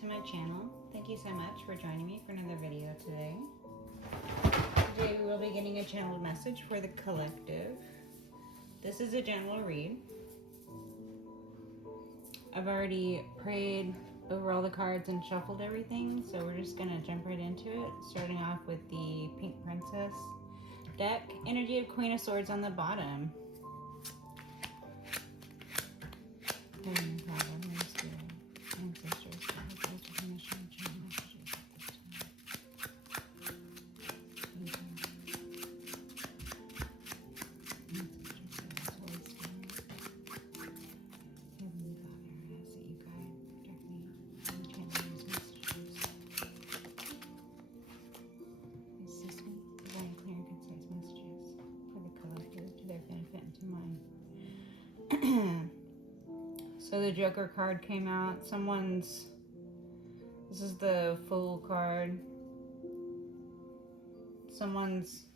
to my channel. Thank you so much for joining me for another video today. Today we will be getting a channeled message for the collective. This is a general read. I've already prayed over all the cards and shuffled everything, so we're just gonna jump right into it, starting off with the Pink Princess deck. Energy of Queen of Swords on the bottom. Heavenly Father, Holy Spirit, ancestors, God, those with permission to channel messages at this time. Thank you. Ancestors, God, Holy Spirit, Heavenly Father, I ask that you guide, protect me, and channel these messages. Assist me, provide clear and concise messages for the collective to their benefit and to mine. So the Joker card came out. This is the Fool card. Someone's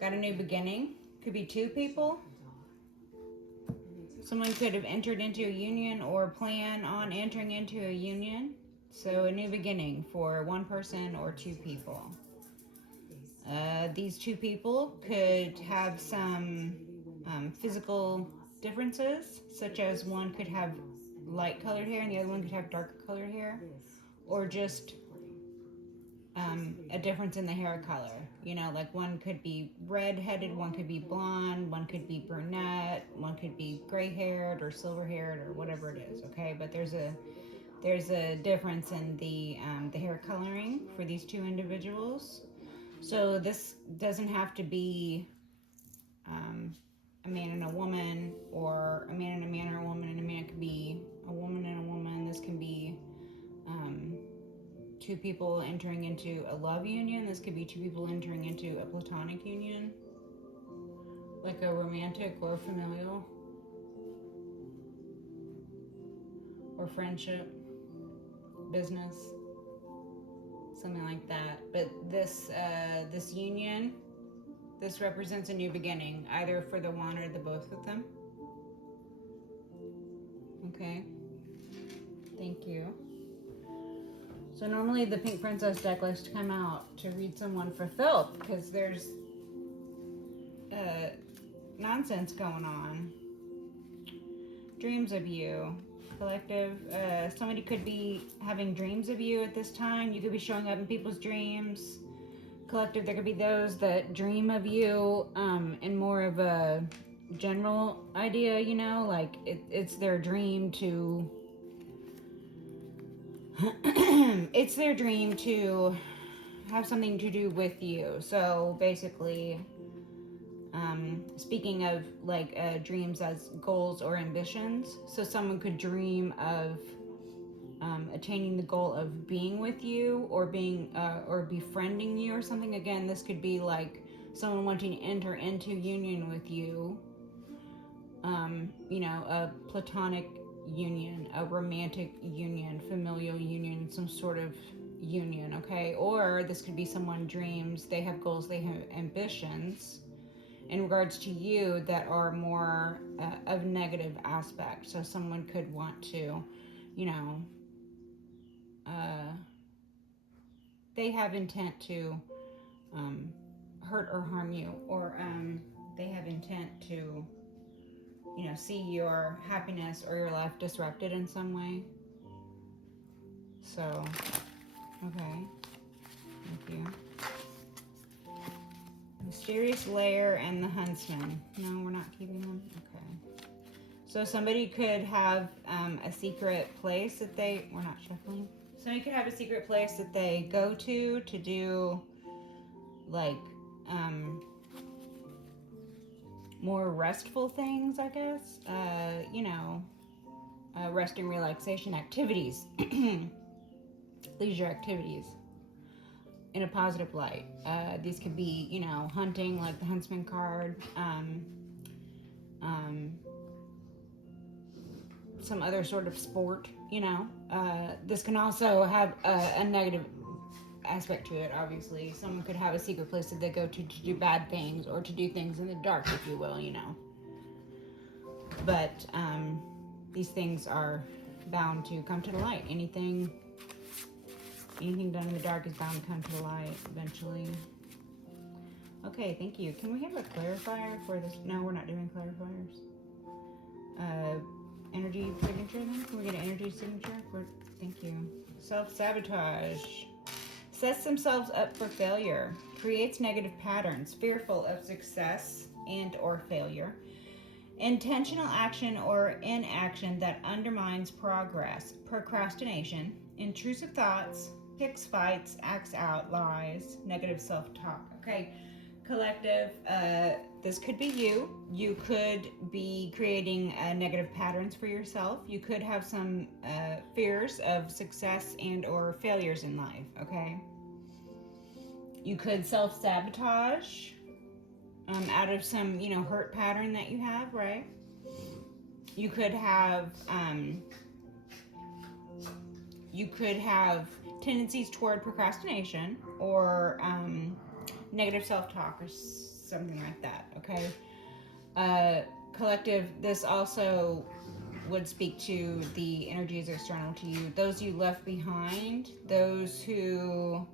got a new beginning. Could be two people. Someone could have entered into a union or plan on entering into a union. So a new beginning for one person or two people. These two people could have some physical differences, such as one could have light colored hair and the other one could have darker colored hair, or just a difference in the hair color. You know, like one could be red-headed, one could be blonde, one could be brunette, one could be gray-haired or silver-haired or whatever it is. Okay, but there's a difference in the hair coloring for these two individuals. So this doesn't have to be a man and a woman, or a man and a man, or a woman and a man. It could be a woman and a woman. This can be two people entering into a love union. This could be two people entering into a platonic union, like a romantic or familial or friendship, business, something like that. But this union, this represents a new beginning, either for the one or the both of them. Okay. Thank you. So normally the Pink Princess deck likes to come out to read someone fulfilled, because there's nonsense going on. Dreams of you. Collective. Somebody could be having dreams of you at this time. You could be showing up in people's dreams. Collective, there could be those that dream of you in more of a general idea, you know, like it's their dream to it's their dream to have something to do with you. So basically, speaking of like dreams as goals or ambitions, so someone could dream of attaining the goal of being with you, or being or befriending you or something. Again, this could be like someone wanting to enter into union with you, you know, a platonic union, a romantic union, familial union, some sort of union. Okay, or this could be someone dreams, they have goals, they have ambitions in regards to you that are more of negative aspect. So someone could want to, you know, they have intent to hurt or harm you, or they have intent to, you know, see your happiness or your life disrupted in some way. So, okay, thank you. Mysterious Lair and the Huntsman. No, we're not keeping them? Okay. So somebody could have a secret place that we're not shuffling. Somebody could have a secret place that they go to do like more restful things, I guess. You know, resting, relaxation activities, leisure activities in a positive light. These could be, you know, hunting, like the Huntsman card, some other sort of sport, you know. This can also have a negative aspect to it, obviously. Someone could have a secret place that they go to do bad things, or to do things in the dark, if you will, you know. But these things are bound to come to the light. Anything done in the dark is bound to come to the light eventually. Okay, thank you. Can we have a clarifier for this? No, we're not doing clarifiers. Energy signature then? Can we get an energy signature for, thank you. Self-sabotage. Sets themselves up for failure. Creates negative patterns. Fearful of success and or failure. Intentional action or inaction that undermines progress. Procrastination. Intrusive thoughts. Picks fights. Acts out. Lies. Negative self-talk. Okay. Collective, this could be you. You could be creating negative patterns for yourself. You could have some fears of success and or failures in life, okay? You could self-sabotage out of some, hurt pattern that you have, right? You could have tendencies toward procrastination or negative self-talk or something like that, okay? Collective, this also would speak to the energies external to you. Those you left behind, those who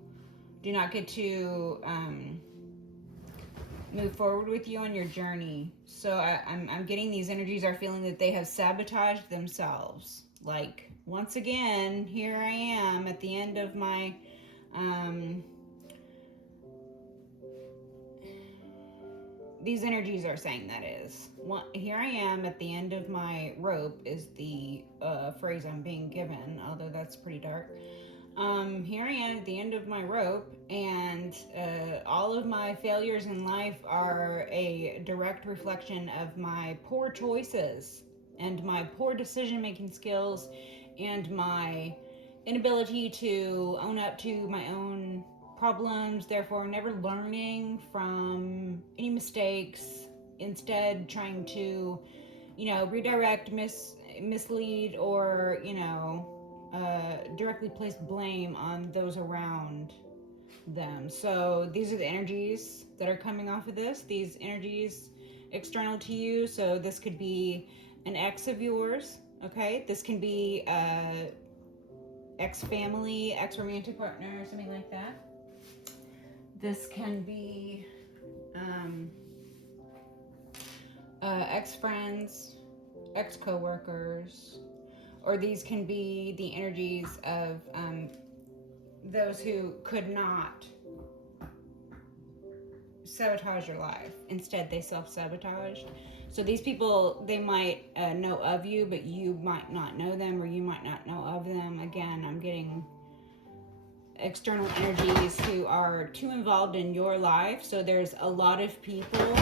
do not get to move forward with you on your journey. So I'm getting these energies are feeling that they have sabotaged themselves. Like, once again, here I am at the end of my these energies are saying that is. Here I am at the end of my rope is the phrase I'm being given, although that's pretty dark. Here I am at the end of my rope, and all of my failures in life are a direct reflection of my poor choices and my poor decision-making skills and my inability to own up to my own problems, therefore never learning from any mistakes, instead trying to, redirect, mislead, or, directly place blame on those around them. So these are the energies that are coming off of this. These energies external to you. So this could be an ex of yours, okay? This can be ex-family, ex-romantic partner, something like that. This can be ex-friends, ex-coworkers, or these can be the energies of those who could not sabotage your life. Instead, they self-sabotaged. So these people, they might know of you, but you might not know them, or you might not know of them. Again, I'm getting external energies who are too involved in your life. So there's a lot of people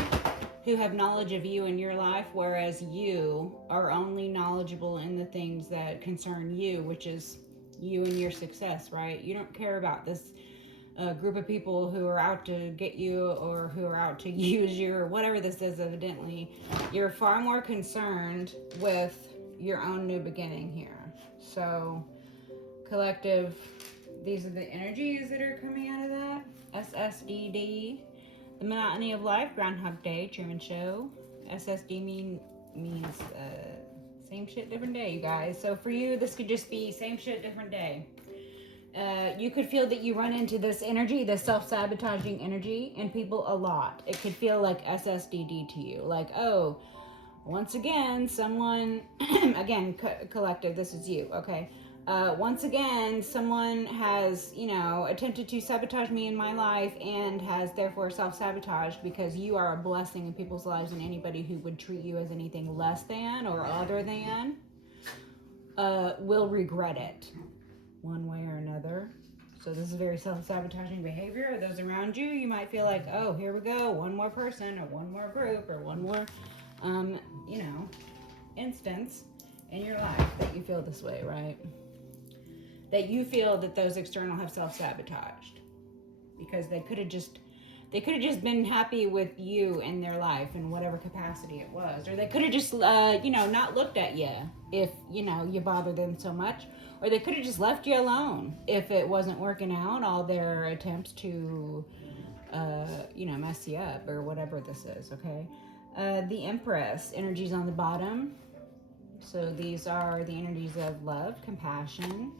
who have knowledge of you in your life, whereas you are only knowledgeable in the things that concern you, which is you and your success, right? You don't care about this group of people who are out to get you or who are out to use you or whatever this is. Evidently, you're far more concerned with your own new beginning here. So, collective, these are the energies that are coming out of that. SSDD, the monotony of life, Groundhog Day, Truman Show. SSD means same shit, different day, you guys. So for you, this could just be same shit, different day. You could feel that you run into this energy, this self-sabotaging energy, in people a lot. It could feel like SSDD to you. Like, oh, once again, someone, again, collective, this is you, okay? Once again, someone has, attempted to sabotage me in my life and has therefore self-sabotaged, because you are a blessing in people's lives, and anybody who would treat you as anything less than or other than will regret it one way or another. So this is very self-sabotaging behavior. Those around you, you might feel like, oh, here we go, one more person or one more group or one more, instance in your life that you feel this way, right? That you feel that those external have self-sabotaged because they could have just been happy with you in their life in whatever capacity it was, or they could have just not looked at you if you bother them so much, or they could have just left you alone if it wasn't working out, all their attempts to mess you up or whatever this is. Okay, the Empress, energies on the bottom. So these are the energies of love, compassion.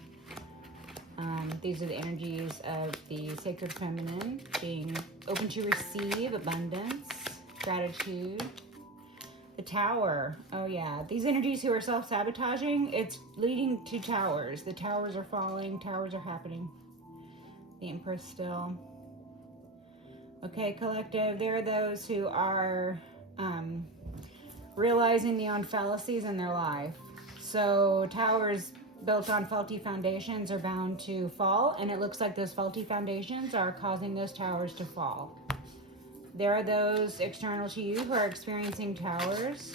These are the energies of the sacred feminine, being open to receive, abundance, gratitude. The tower. Oh yeah, these energies who are self-sabotaging, it's leading to towers. The towers are falling, towers are happening. The Empress still. Okay, collective, there are those who are realizing the own fallacies in their life. So towers built on faulty foundations are bound to fall, and it looks like those faulty foundations are causing those towers to fall. There are those external to you who are experiencing towers.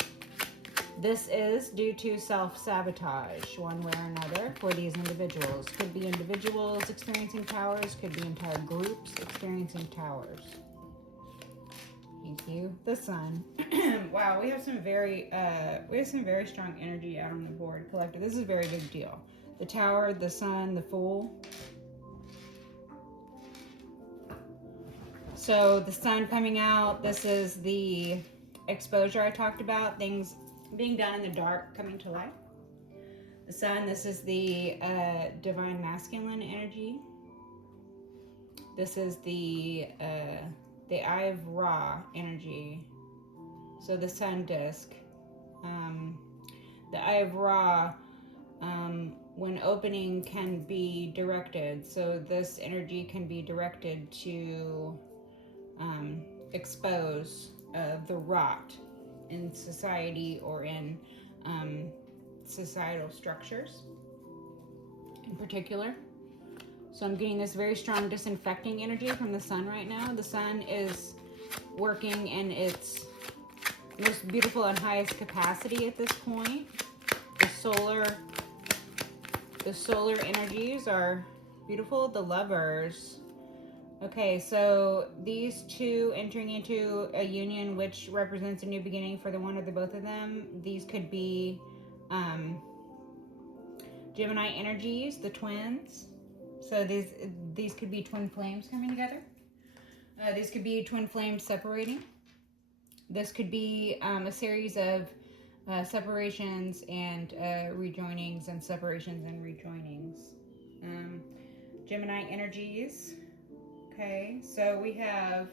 This is due to self-sabotage, one way or another, for these individuals. Could be individuals experiencing towers, could be entire groups experiencing towers. Thank you. The Sun. Wow, we have some very strong energy out on the board, collective. This is a very big deal. The Tower, the Sun, the Fool. So the Sun coming out. This is the exposure I talked about. Things being done in the dark coming to light. The Sun. This is the divine masculine energy. This is the Eye of Ra energy. So the Sun disc. The Eye of Ra, when opening, can be directed. So this energy can be directed to expose the rot in society or in societal structures in particular. So I'm getting this very strong disinfecting energy from the Sun right now. The Sun is working in its most beautiful and highest capacity at this point. The solar energies are beautiful. The Lovers. Okay, so these two entering into a union which represents a new beginning for the one or the both of them. These could be Gemini energies, the twins. So these could be twin flames coming together. These could be twin flames separating. This could be a series of separations and rejoinings and separations and rejoinings. Gemini energies. Okay, so we have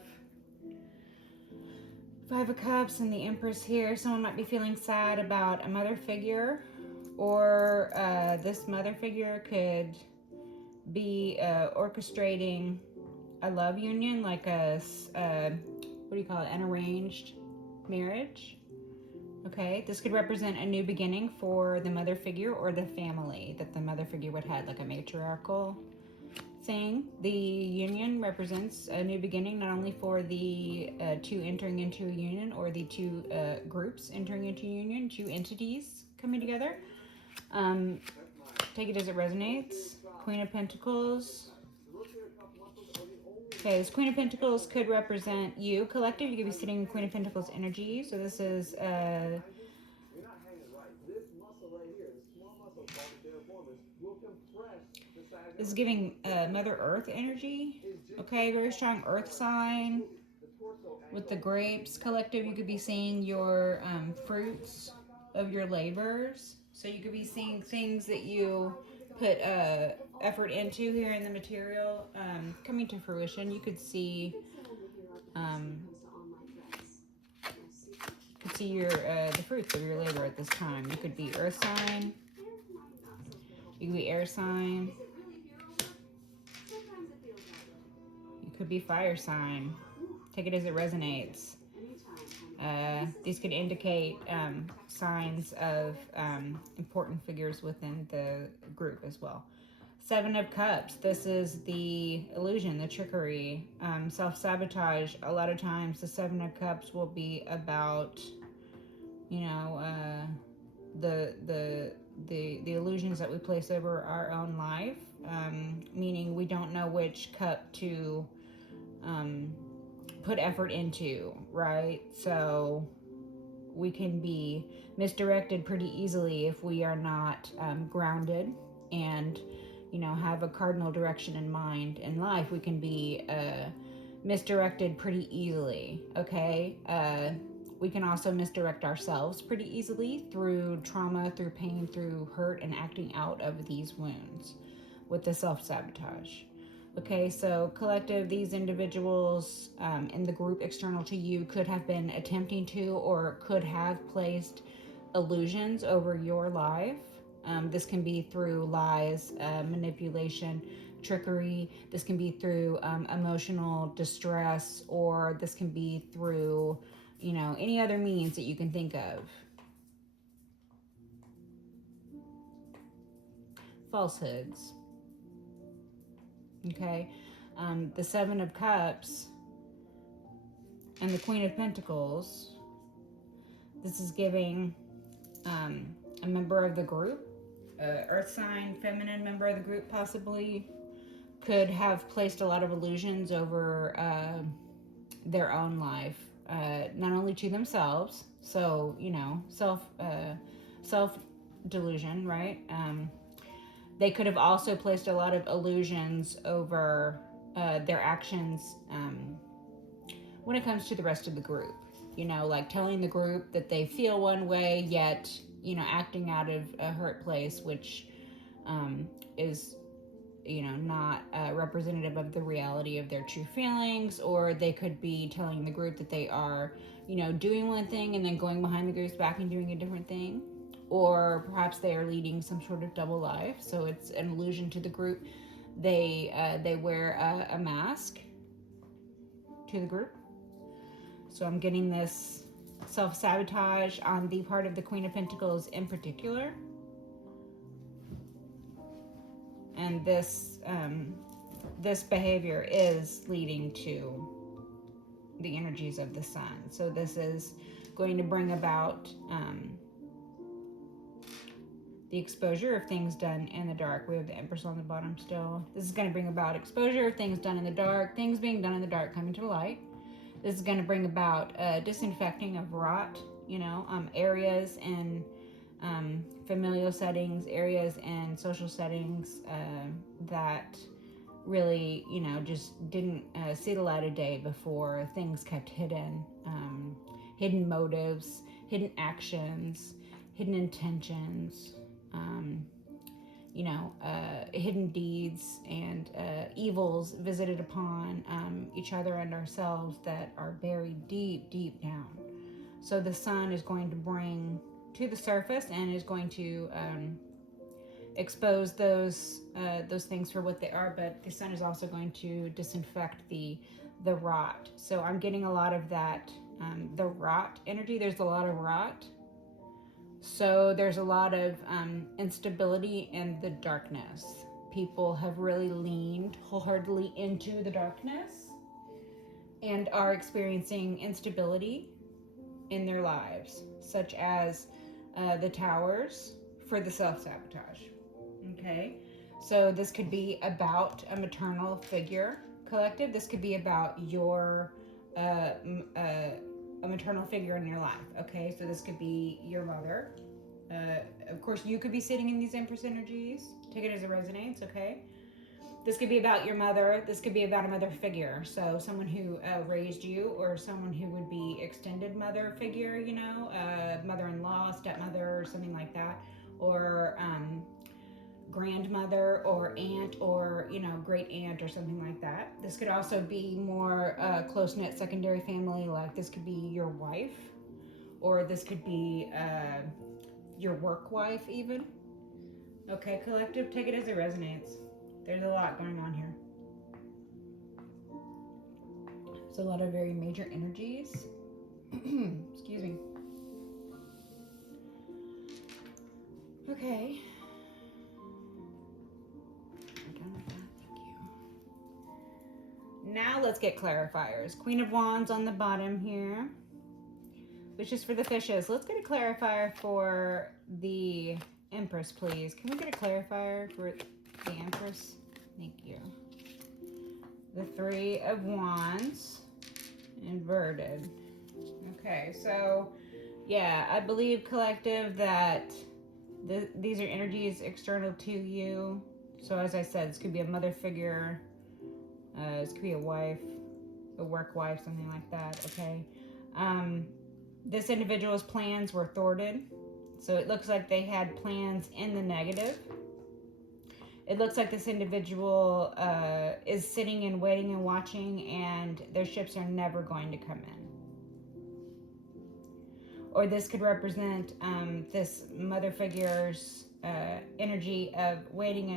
Five of Cups and the Empress here. Someone might be feeling sad about a mother figure, or this mother figure could be orchestrating a love union, like a what do you call it, an arranged marriage. Okay, this could represent a new beginning for the mother figure or the family that the mother figure would have, like a matriarchal thing. The union represents a new beginning, not only for the two entering into a union, or the two groups entering into a union, two entities coming together. Take it as it resonates. Queen of Pentacles. Okay, this Queen of Pentacles could represent you, collective. You could be sitting in Queen of Pentacles energy. So this is giving Mother Earth energy. Okay, very strong earth sign. With the grapes, collective, you could be seeing your fruits of your labors. So you could be seeing things that you put effort into here in the material coming to fruition. You could see your the fruits of your labor at this time. You could be earth sign. You could be air sign. You could be fire sign. Take it as it resonates. These could indicate signs of important figures within the group as well. Seven of Cups. This is the illusion, the trickery, self-sabotage. A lot of times the Seven of Cups will be about, the illusions that we place over our own life, meaning we don't know which cup to put effort into, right? So we can be misdirected pretty easily if we are not grounded and have a cardinal direction in mind in life. We can be misdirected pretty easily. Okay, we can also misdirect ourselves pretty easily through trauma, through pain, through hurt, and acting out of these wounds with the self-sabotage. Okay, so collective, these individuals in the group external to you could have been attempting to or could have placed illusions over your life. This can be through lies, manipulation, trickery. This can be through emotional distress, or this can be through, any other means that you can think of. Falsehoods. Okay, the Seven of Cups and the Queen of Pentacles. This is giving a member of the group, earth sign, feminine member of the group possibly, could have placed a lot of illusions over their own life, not only to themselves, so self delusion, right? They could have also placed a lot of illusions over their actions when it comes to the rest of the group. Like telling the group that they feel one way, yet, acting out of a hurt place, which is, not representative of the reality of their true feelings. Or they could be telling the group that they are, doing one thing and then going behind the group's back and doing a different thing. Or perhaps they are leading some sort of double life, so it's an illusion to the group. They wear a mask to the group. So I'm getting this self-sabotage on the part of the Queen of Pentacles in particular. And this behavior is leading to the energies of the sun. So this is going to bring about the exposure of things done in the dark. We have the Empress on the bottom still. This is going to bring about exposure of things done in the dark, things being done in the dark coming to light. This is going to bring about disinfecting of rot, areas and familial settings, areas and social settings that really, just didn't see the light of day before. Things kept hidden, hidden motives, hidden actions, hidden intentions, hidden deeds and evils visited upon each other and ourselves that are buried deep, deep down. So the sun is going to bring to the surface and is going to expose those things for what they are, but the sun is also going to disinfect the rot. So I'm getting a lot of that, the rot energy. There's a lot of rot. So there's a lot of instability in the darkness. People have really leaned wholeheartedly into the darkness and are experiencing instability in their lives, such as the towers for the self-sabotage. Okay, so this could be about a maternal figure collective. This could be about your a maternal figure in your life. Okay, so this could be your mother. Of course, you could be sitting in these Empress energies. Take it as it resonates. Okay, this could be about your mother. This could be about a mother figure. So someone who raised you, or someone who would be extended mother figure, mother-in-law, stepmother, or something like that, or grandmother, or aunt, or great aunt, or something like that. This could also be more close-knit secondary family. Like this could be your wife, or this could be your work wife even. Okay, collective, take it as it resonates. There's a lot going on here. There's a lot of very major energies. Excuse me. Okay. I'm done with that. Thank you. Now let's get clarifiers. Queen of Wands on the bottom here, which is for the fishes. Let's get a clarifier for the Empress, please. Can we get a clarifier for the Empress? Thank you. The Three of Wands inverted. Okay, so yeah, I believe, collective, that these are energies external to you. So as I said, this could be a mother figure. This could be a wife, a work wife, something like that. Okay. This individual's plans were thwarted. So it looks like they had plans in the negative. It looks like this individual is sitting and waiting and watching, and their ships are never going to come in. Or this could represent this mother figure's energy of waiting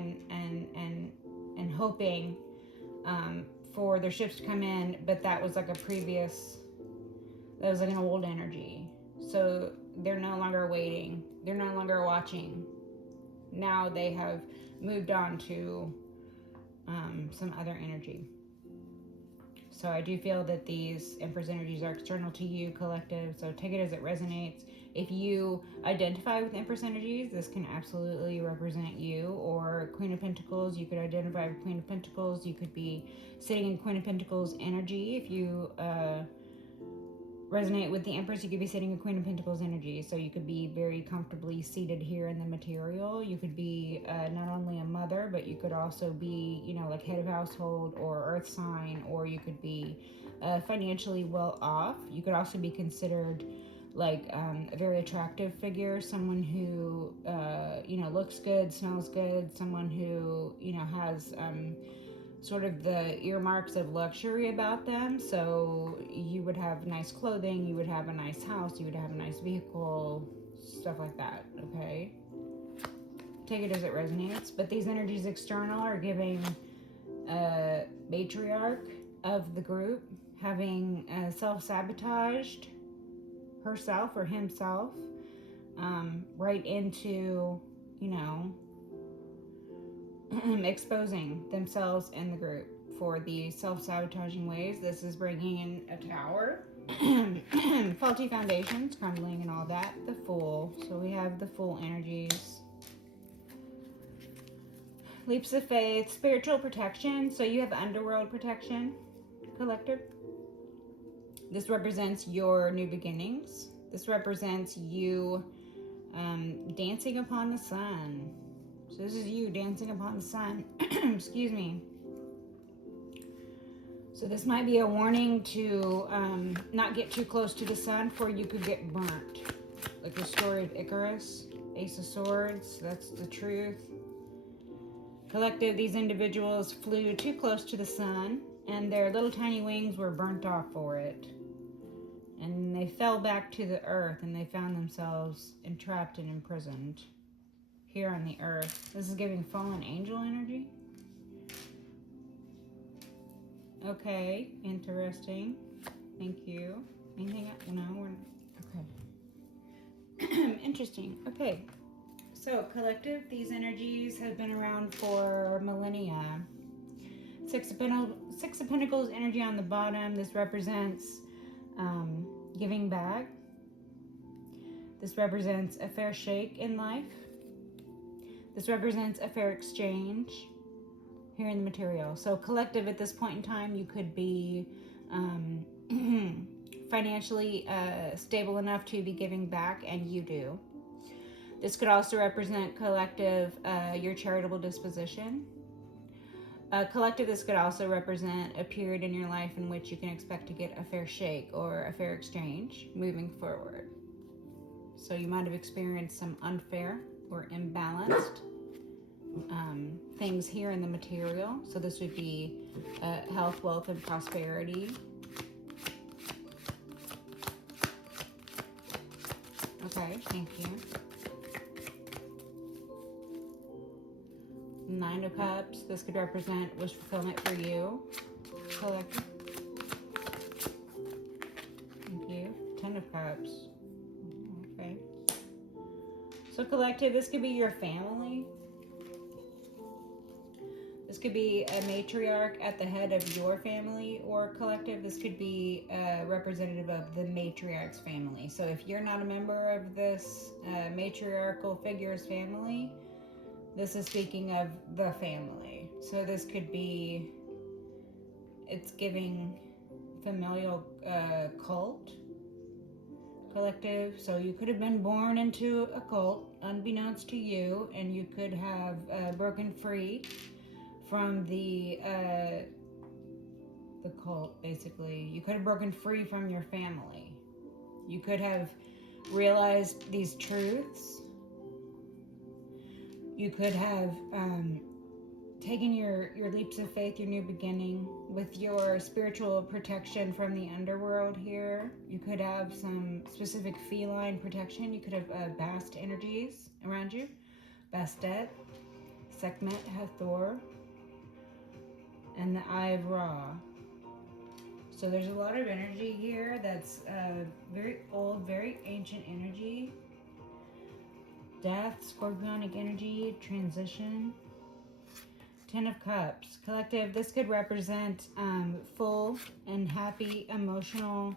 and hoping for their ships to come in, but that was like that was like an old energy. So they're no longer waiting, they're no longer watching. Now they have moved on to some other energy. So I do feel that these Empress energies are external to you, collective. So take it as it resonates. If you identify with Empress energies, this can absolutely represent you. Or Queen of Pentacles, you could identify with Queen of Pentacles. You could be sitting in Queen of Pentacles energy. If you resonate with the Empress, you could be sitting in Queen of Pentacles energy. So you could be very comfortably seated here in the material. You could be not only a mother, but you could also be, like head of household or earth sign, or you could be financially well off. You could also be considered like a very attractive figure, someone who, looks good, smells good, someone who, has sort of the earmarks of luxury about them. So you would have nice clothing, you would have a nice house, you would have a nice vehicle, stuff like that, okay? Take it as it resonates. But these energies external are giving a matriarch of the group having self-sabotaged herself or himself right into, exposing themselves in the group for the self-sabotaging ways. This is bringing in a tower, faulty foundations, crumbling and all that. The Fool. So we have the Fool energies. Leaps of faith, spiritual protection. So you have underworld protection, collective. This represents your new beginnings. This represents you dancing upon the sun. So this is you dancing upon the sun. Excuse me. So this might be a warning to not get too close to the sun, for you could get burnt. Like the story of Icarus, Ace of Swords, that's the truth. Collective, these individuals flew too close to the sun, and their little tiny wings were burnt off for it. And they fell back to the earth, and they found themselves entrapped and imprisoned here on the earth. This is giving fallen angel energy. Okay, interesting. Thank you. Anything else? No, okay. Interesting. Okay. So, collective, these energies have been around for millennia. Six of Pentacles energy on the bottom. This represents giving back. This represents a fair shake in life. This represents a fair exchange here in the material. So collective, at this point in time, you could be financially stable enough to be giving back, and you do. This could also represent collective, your charitable disposition. Collective, this could also represent a period in your life in which you can expect to get a fair shake or a fair exchange moving forward. So you might have experienced some unfair or imbalanced things here in the material. So this would be health, wealth, and prosperity. Okay, thank you. Nine of Cups. This could represent wish fulfillment for you. Collective. Thank you. Ten of Cups. Okay. So collective, this could be your family. This could be a matriarch at the head of your family, or collective, this could be a representative of the matriarch's family. So if you're not a member of this matriarchal figure's family, this is speaking of the family. So this could be, it's giving familial cult, collective. So you could have been born into a cult unbeknownst to you, and you could have broken free from the cult, basically. You could have broken free from your family. You could have realized these truths. You could have taken your leaps of faith, your new beginning, with your spiritual protection from the underworld here. You could have some specific feline protection. You could have Bast energies around you. Bastet, Sekhmet, Hathor, and the Eye of Ra. So there's a lot of energy here that's very old, very ancient energy. Death, scorpionic energy, transition. Ten of Cups. Collective, this could represent full and happy emotional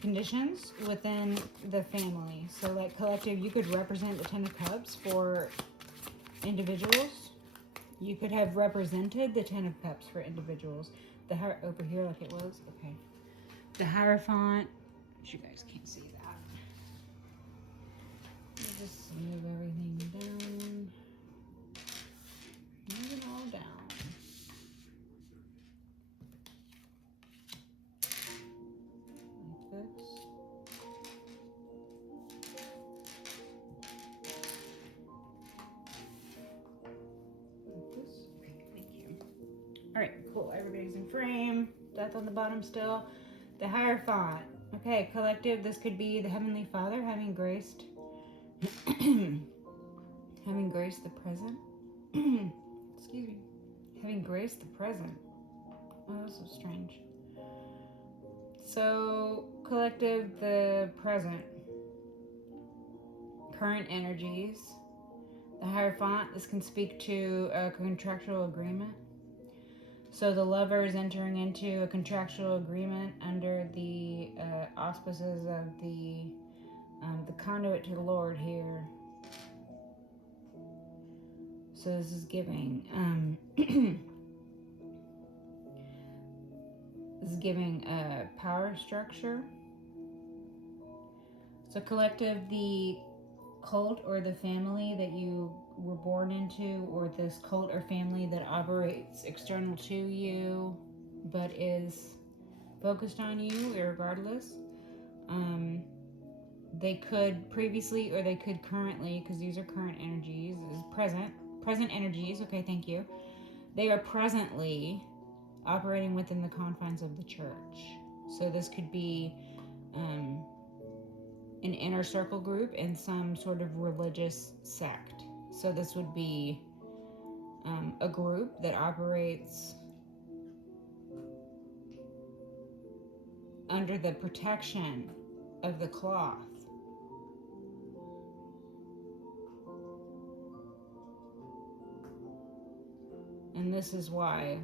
conditions within the family. So like collective, you could represent the Ten of Cups for individuals. You could have represented the Ten of Cups for individuals. The over here like it was. Okay. The Hierophant. You guys can't see that. Let me just move everything down. Move it all down. Like this. Like this. Okay, thank you. Alright, cool. Everybody's in frame. Death on the bottom still. The Hierophant. Okay, collective, this could be the Heavenly Father having graced having graced the present. Excuse me. Having graced the present. Oh, that's so strange. So, collective, the present. Current energies. The Hierophant, this can speak to a contractual agreement. So the lover is entering into a contractual agreement under the auspices of the conduit to the Lord here. So this is giving this is giving a power structure. So collective, the cult or the family that you were born into, or this cult or family that operates external to you but is focused on you regardless. They could previously or they could currently, because these are current energies, is present energies, okay, thank you. They are presently operating within the confines of the church. So this could be an inner circle group in some sort of religious sect. So this would be a group that operates under the protection of the cloth. And this is why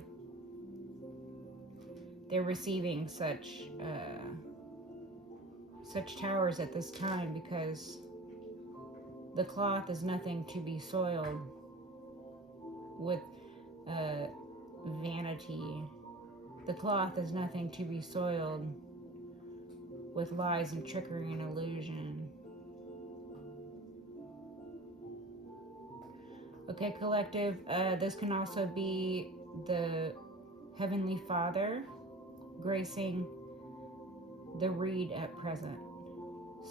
they're receiving such towers at this time, because the cloth is nothing to be soiled with vanity. The cloth is nothing to be soiled with lies and trickery and illusion. Okay, collective, this can also be the Heavenly Father gracing the reed at present.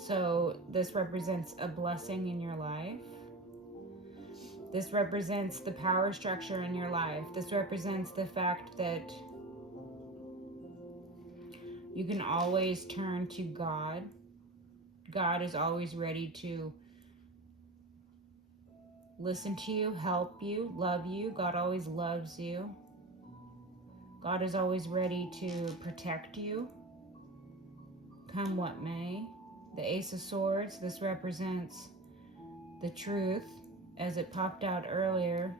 So this represents a blessing in your life. This represents the power structure in your life. This represents the fact that you can always turn to God. God is always ready to listen to you, help you, love you. God always loves you. God is always ready to protect you, come what may. The Ace of Swords, this represents the truth, as it popped out earlier.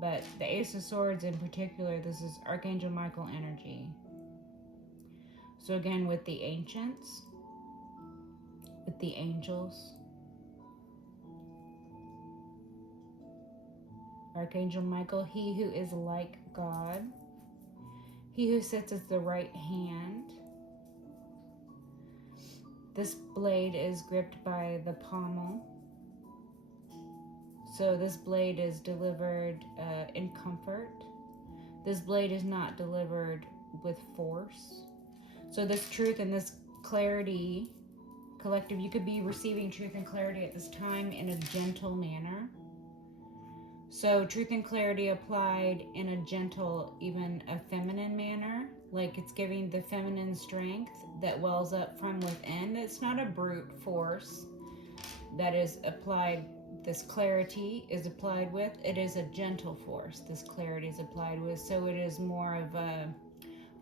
But the Ace of Swords in particular, this is Archangel Michael energy. So again, with the ancients, with the angels, Archangel Michael, he who is like God, he who sits at the right hand. This blade is gripped by the pommel. So this blade is delivered in comfort. This blade is not delivered with force. So this truth and this clarity. Collective, you could be receiving truth and clarity at this time in a gentle manner. So truth and clarity applied in a gentle, even a feminine manner, like it's giving the feminine strength that wells up from within. It's not a brute force that is applied, this clarity is applied with. It is a gentle force this clarity is applied with. So it is more of a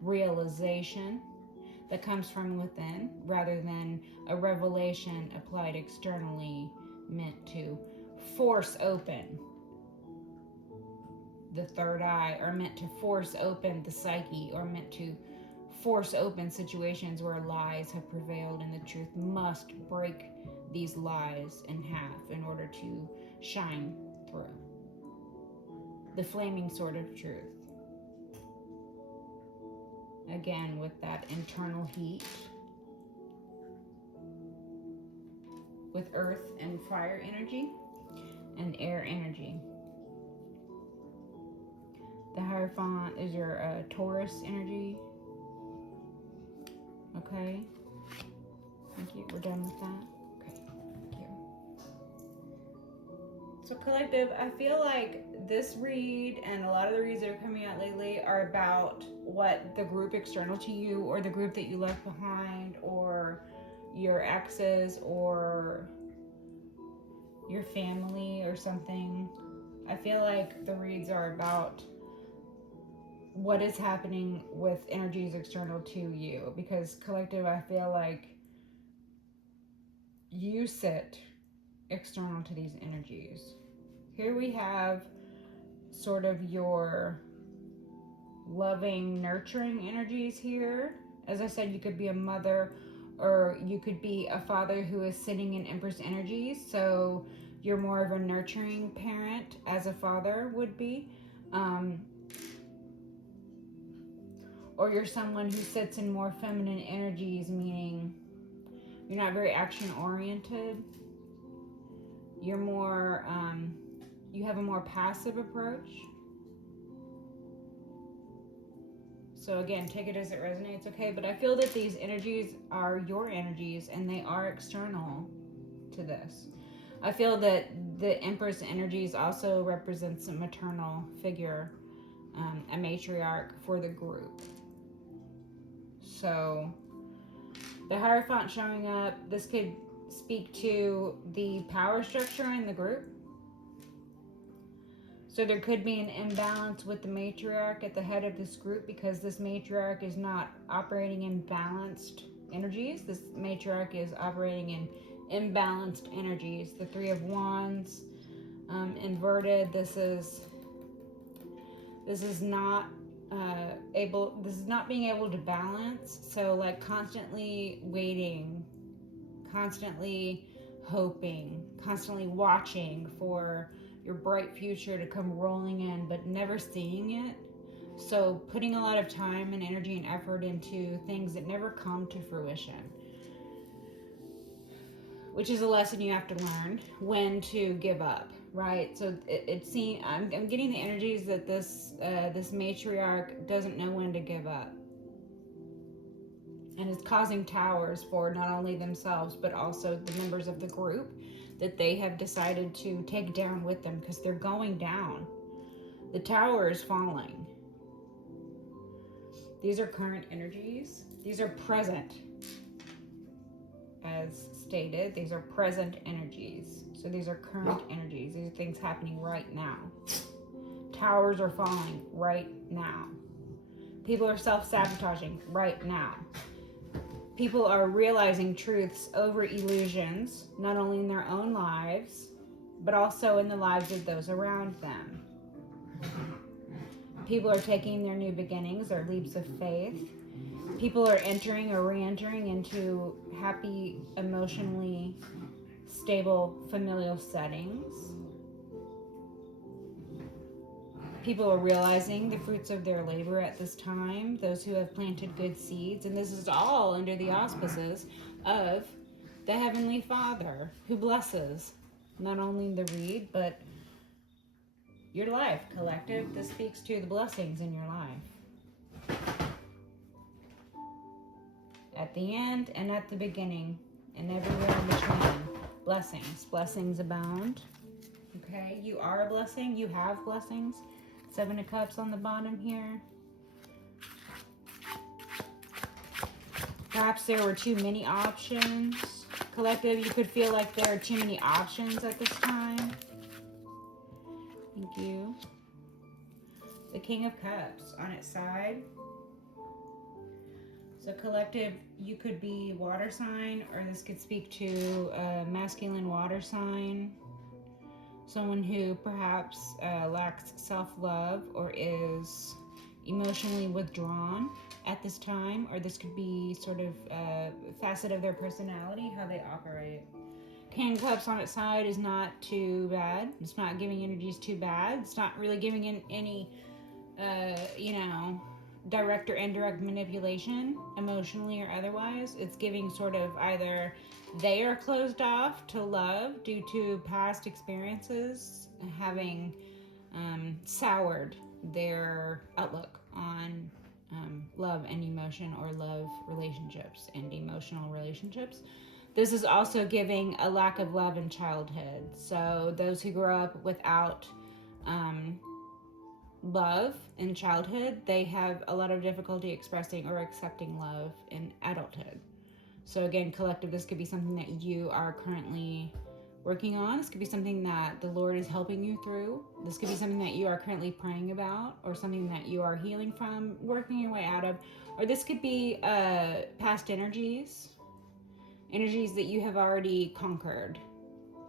realization that comes from within rather than a revelation applied externally, meant to force open the third eye, or meant to force open the psyche, or meant to force open situations where lies have prevailed, and the truth must break these lies in half in order to shine through. The flaming sword of truth. Again, with that internal heat, with earth and fire energy and air energy. The Hierophant is your Taurus energy. Okay. Thank you. We're done with that. Okay. Thank you. So collective, I feel like this read and a lot of the reads that are coming out lately are about what the group external to you, or the group that you left behind, or your exes, or your family or something. I feel like the reads are about what is happening with energies external to you, because collective, I feel like you sit external to these energies. Here we have sort of your loving, nurturing energies here. As I said, you could be a mother, or you could be a father who is sitting in Empress energies. So you're more of a nurturing parent, as a father would be. Or you're someone who sits in more feminine energies, meaning you're not very action oriented. You're more, you have a more passive approach. So again, take it as it resonates, okay? But I feel that these energies are your energies, and they are external to this. I feel that the Empress energies also represents a maternal figure, a matriarch for the group. So the Hierophant showing up, this could speak to the power structure in the group. So there could be an imbalance with the matriarch at the head of this group, because this matriarch is not operating in balanced energies. This matriarch is operating in imbalanced energies. The Three of Wands, inverted. This is not this is not being able to balance. So like constantly waiting, constantly hoping, constantly watching for your bright future to come rolling in, but never seeing it. So putting a lot of time and energy and effort into things that never come to fruition, which is a lesson you have to learn when to give up, right? So it seems I'm getting the energies that this matriarch doesn't know when to give up, and it's causing towers for not only themselves but also the members of the group that they have decided to take down with them, because they're going down. The tower is falling. These are current energies. These are present, as stated. These are present energies. So these are current energies. These are things happening right now. Towers are falling right now. People are self-sabotaging right now. People are realizing truths over illusions, not only in their own lives, but also in the lives of those around them. People are taking their new beginnings, their leaps of faith. People are entering or re-entering into happy, emotionally stable familial settings. People are realizing the fruits of their labor at this time, those who have planted good seeds, and this is all under the auspices of the Heavenly Father, who blesses not only the read, but your life, collective. This speaks to the blessings in your life. at the end and at the beginning, and everywhere in between. Blessings. Blessings abound. Okay, you are a blessing. You have blessings. 7 of Cups on the bottom here. Perhaps there were too many options. Collective, you could feel like there are too many options at this time. Thank you. The King of Cups on its side. So collective, you could be water sign, or this could speak to a masculine water sign. Someone who perhaps lacks self-love or is emotionally withdrawn at this time, or this could be sort of a facet of their personality, how they operate. King of Cups on its side is not too bad. It's not giving energies too bad. It's not really giving in any, direct or indirect manipulation, emotionally or otherwise. It's giving sort of either they are closed off to love due to past experiences having soured their outlook on love and emotion, or love relationships and emotional relationships. This is also giving a lack of love in childhood. So those who grow up without love in childhood, they have a lot of difficulty expressing or accepting love in adulthood. So again, collective, this could be something that you are currently working on. This could be something that the Lord is helping you through. This could be something that you are currently praying about, or something that you are healing from, working your way out of. Or this could be past energies that you have already conquered,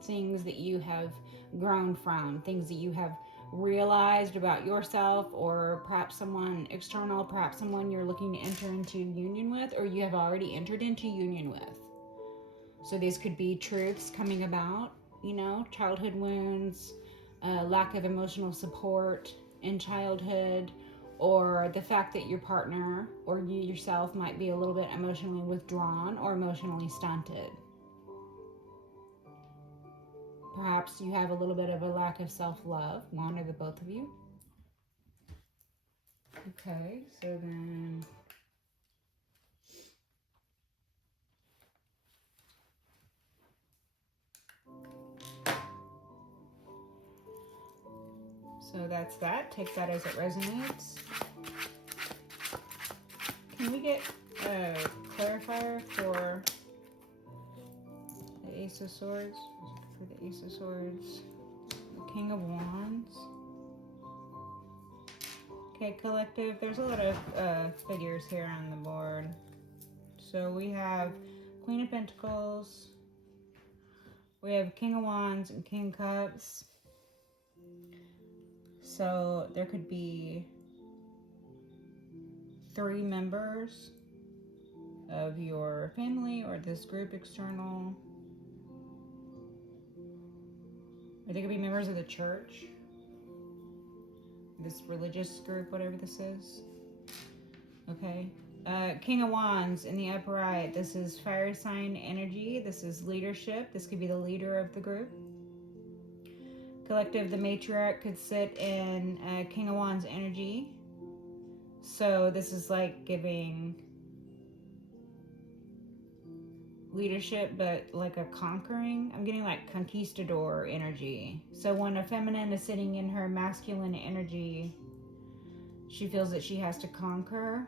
things that you have grown from, things that you have realized about yourself, or perhaps someone external, perhaps someone you're looking to enter into union with, or you have already entered into union with. So these could be truths coming about, childhood wounds, lack of emotional support in childhood, or the fact that your partner or you yourself might be a little bit emotionally withdrawn or emotionally stunted. Perhaps you have a little bit of a lack of self-love, one or the both of you. Okay, so then that's that. Take that as it resonates. Can we get a clarifier for the Ace of Swords? For the Ace of Swords, the King of Wands. Okay, collective, there's a lot of figures here on the board. So we have Queen of Pentacles, we have King of Wands and King of Cups. So there could be 3 members of your family or this group external. Or they could be members of the church, this religious group, whatever this is. Okay. King of Wands in the upper right. This is fire sign energy. This is leadership. This could be the leader of the group. Collective, the matriarch could sit in King of Wands energy. So this is like giving leadership, but like a conquering. I'm getting like conquistador energy. So when a feminine is sitting in her masculine energy, she feels that she has to conquer,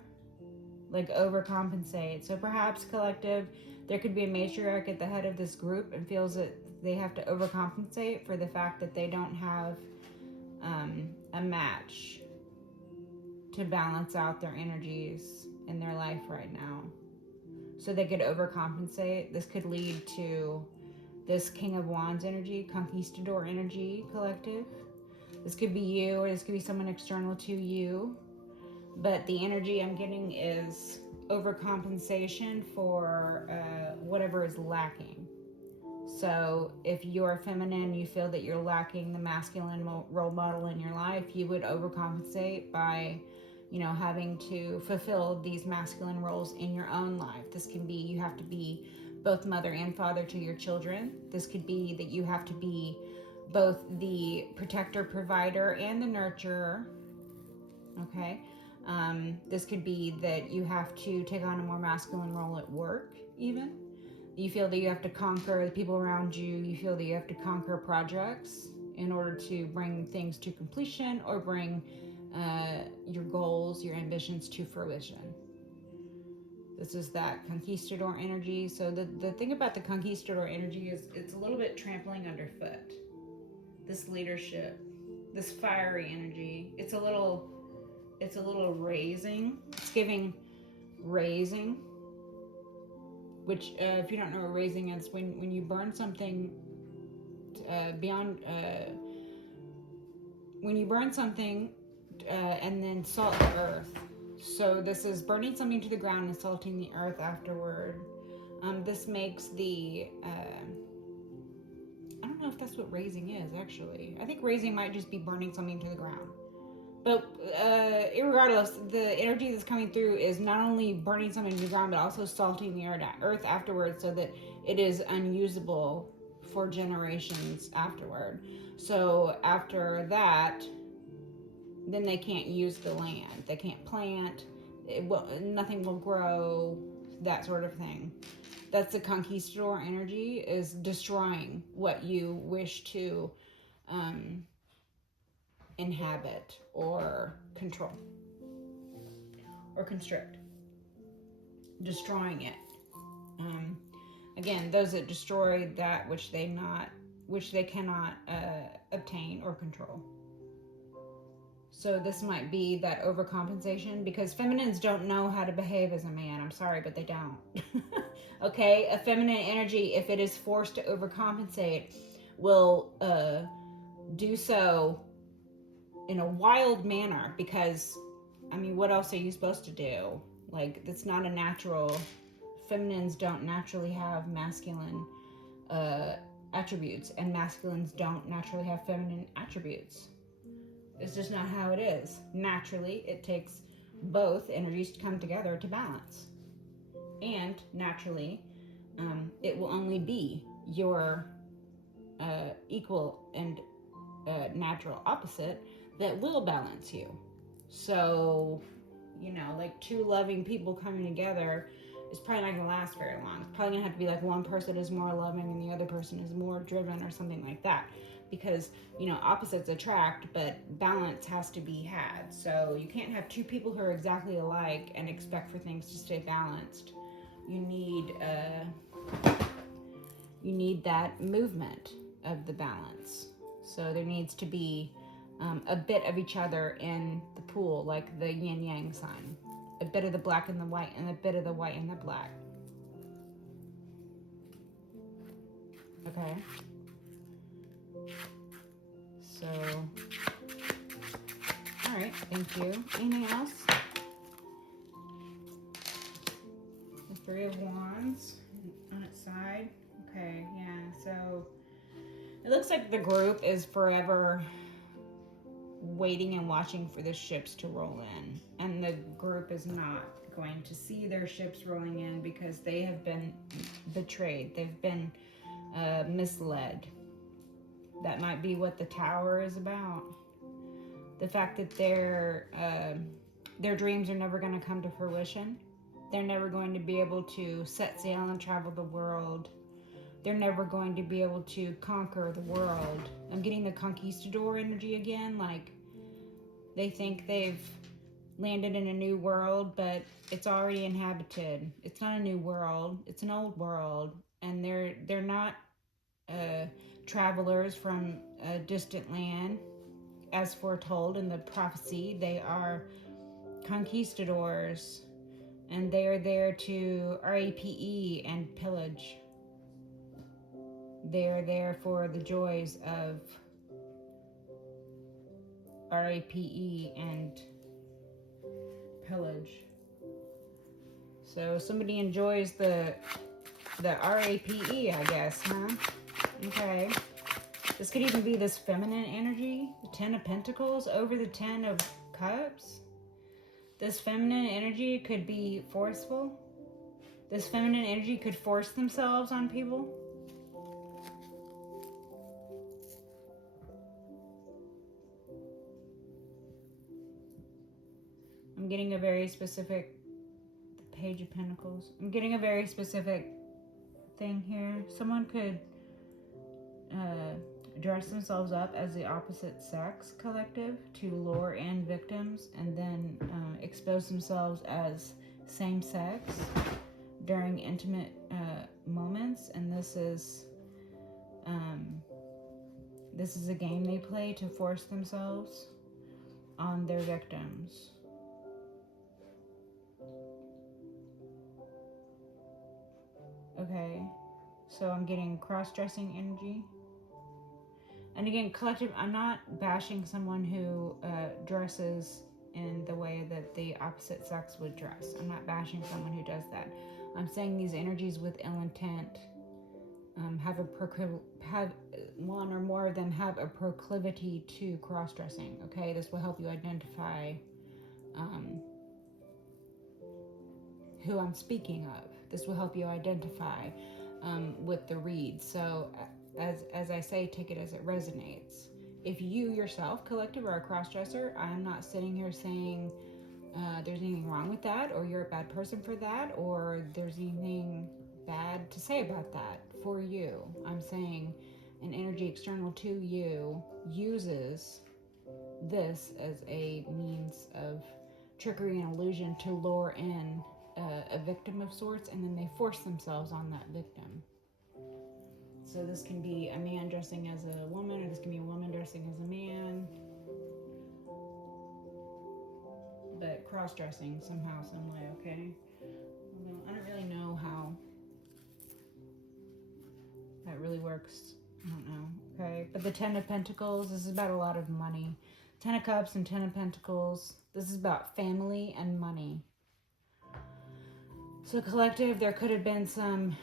like overcompensate. So perhaps collective, there could be a matriarch at the head of this group and feels that they have to overcompensate for the fact that they don't have a match to balance out their energies in their life right now. So they could overcompensate. This could lead to this King of Wands energy, conquistador energy, collective. This could be you, or this could be someone external to you. But the energy I'm getting is overcompensation for whatever is lacking. So if you're feminine, you feel that you're lacking the masculine role model in your life, you would overcompensate by having to fulfill these masculine roles in your own life. This can be you have to be both mother and father to your children. This could be that you have to be both the protector, provider, and the nurturer. Okay. This could be that you have to take on a more masculine role at work, even. You feel that you have to conquer the people around you. You feel that you have to conquer projects in order to bring things to completion or bring your goals, your ambitions to fruition. This is that conquistador energy. So the thing about the conquistador energy is it's a little bit trampling underfoot. This leadership, this fiery energy. It's a little raising. It's giving raising. Which, if you don't know what raising is, when you burn something beyond, when you burn something and then salt the earth. So this is burning something to the ground and salting the earth afterward. This makes the, I don't know if that's what raising is, actually. I think raising might just be burning something to the ground. But irregardless, the energy that's coming through is not only burning something to the ground, but also salting the earth afterwards so that it is unusable for generations afterward. So after that, then they can't use the land. They can't plant. Nothing will grow, that sort of thing. That's the conquistador energy, is destroying what you wish to inhabit or control or constrict, destroying it. Again, those that destroy that which they cannot obtain or control. So this might be that overcompensation, because feminines don't know how to behave as a man. I'm sorry, but they don't. Okay, a feminine energy, if it is forced to overcompensate, will do so in a wild manner, because, I mean, what else are you supposed to do? Like, that's not a natural. Feminines don't naturally have masculine attributes, and masculines don't naturally have feminine attributes. It's just not how it is. Naturally, it takes both energies to come together to balance. And naturally, it will only be your equal and natural opposite that will balance you. So, like two loving people coming together is probably not going to last very long. It's probably going to have to be like one person is more loving and the other person is more driven or something like that. Because, opposites attract, but balance has to be had. So you can't have two people who are exactly alike and expect for things to stay balanced. You need that movement of the balance. So there needs to be a bit of each other in the pool, like the yin yang sign. A bit of the black and the white, and a bit of the white and the black. Okay. So, all right, thank you. Anything else? The Three of Wands on its side. Okay, yeah, so it looks like the group is forever waiting and watching for the ships to roll in. And the group is not going to see their ships rolling in because they have been betrayed. They've been misled. That might be what the Tower is about. The fact that their dreams are never going to come to fruition. They're never going to be able to set sail and travel the world. They're never going to be able to conquer the world. I'm getting the conquistador energy again. Like, they think they've landed in a new world, but it's already inhabited. It's not a new world. It's an old world. And they're not travelers from a distant land, as foretold in the prophecy. They are conquistadors, and they are there to rape and pillage. They are there for the joys of rape and pillage. So somebody enjoys the rape, I guess, huh? Okay. This could even be this feminine energy, the Ten of Pentacles over the Ten of Cups. This feminine energy could be forceful. This feminine energy could force themselves on people. I'm I'm getting a very specific Page of Pentacles. I'm getting a very specific thing here. Someone could dress themselves up as the opposite sex collective to lure in victims, and then expose themselves as same sex during intimate moments. And this is a game they play to force themselves on their victims. Okay, so I'm getting cross-dressing energy. And again, collective, I'm not bashing someone who dresses in the way that the opposite sex would dress. I'm not bashing someone who does that. I'm saying these energies with ill intent have one or more of them have a proclivity to cross-dressing. Okay, this will help you identify who I'm speaking of. This will help you identify with the read. So as I say, take it as it resonates. If you yourself, collective, are a cross-dresser, I'm not sitting here saying there's anything wrong with that, or you're a bad person for that, or there's anything bad to say about that for you. I'm saying an energy external to you uses this as a means of trickery and illusion to lure in a victim of sorts, and then they force themselves on that victim. So this can be a man dressing as a woman, or this can be a woman dressing as a man. But cross-dressing somehow, some way, okay? Although I don't really know how that really works. I don't know, okay? But the Ten of Pentacles, this is about a lot of money. Ten of Cups and Ten of Pentacles, this is about family and money. So collective, there could have been some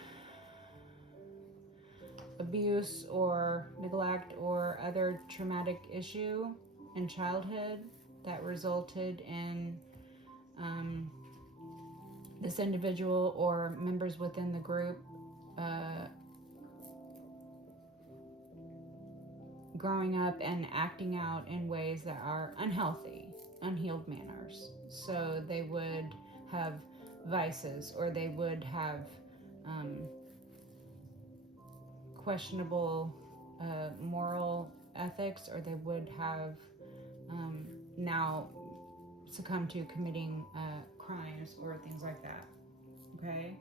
abuse or neglect or other traumatic issue in childhood that resulted in this individual or members within the group growing up and acting out in ways that are unhealthy, unhealed manners. So they would have vices, or they would have questionable moral ethics, or they would have now succumb to committing crimes or things like that. Okay?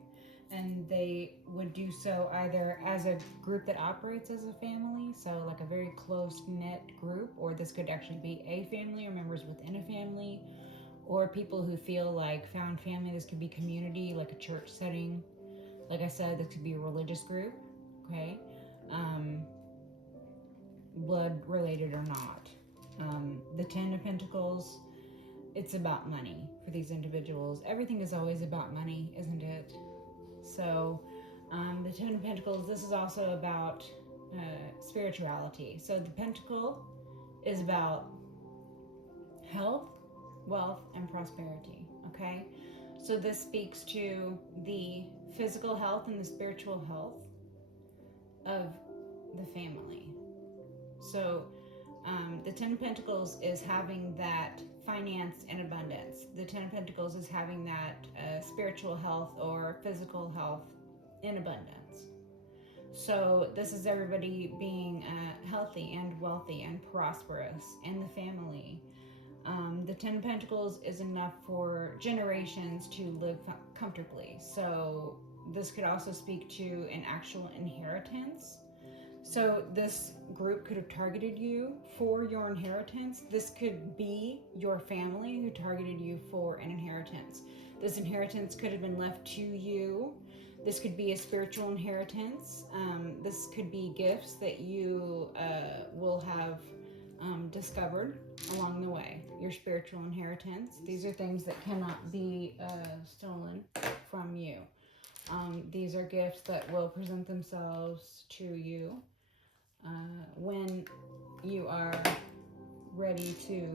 And they would do so either as a group that operates as a family, so like a very close-knit group, or this could actually be a family or members within a family, or people who feel like found family. This could be community, like a church setting. Like I said, this could be a religious group, okay? Blood related or not. The Ten of Pentacles, it's about money for these individuals. Everything is always about money, isn't it? So the Ten of Pentacles, this is also about spirituality. So the Pentacle is about health, wealth, and prosperity, okay? So this speaks to the physical health and the spiritual health of the family. So the Ten of Pentacles is having that finance and abundance. The Ten of Pentacles is having that spiritual health or physical health in abundance. So this is everybody being healthy and wealthy and prosperous in the family. The Ten of Pentacles is enough for generations to live comfortably. So this could also speak to an actual inheritance. So this group could have targeted you for your inheritance. This could be your family who targeted you for an inheritance. This inheritance could have been left to you. This could be a spiritual inheritance. This could be gifts that you will have discovered along the way. Your spiritual inheritance. These are things that cannot be stolen from you. These are gifts that will present themselves to you when you are ready to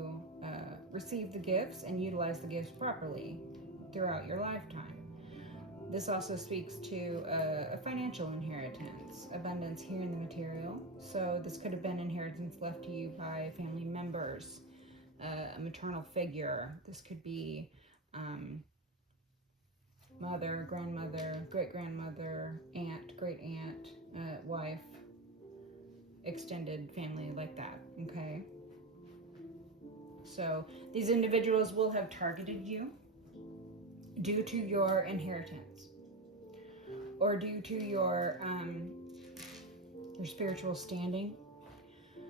receive the gifts and utilize the gifts properly throughout your lifetime. This also speaks to a financial inheritance, abundance here in the material. So this could have been inheritance left to you by family members, a maternal figure. This could be mother, grandmother, great-grandmother, aunt, great-aunt, wife, extended family, like that, okay? So these individuals will have targeted you due to your inheritance or due to your spiritual standing.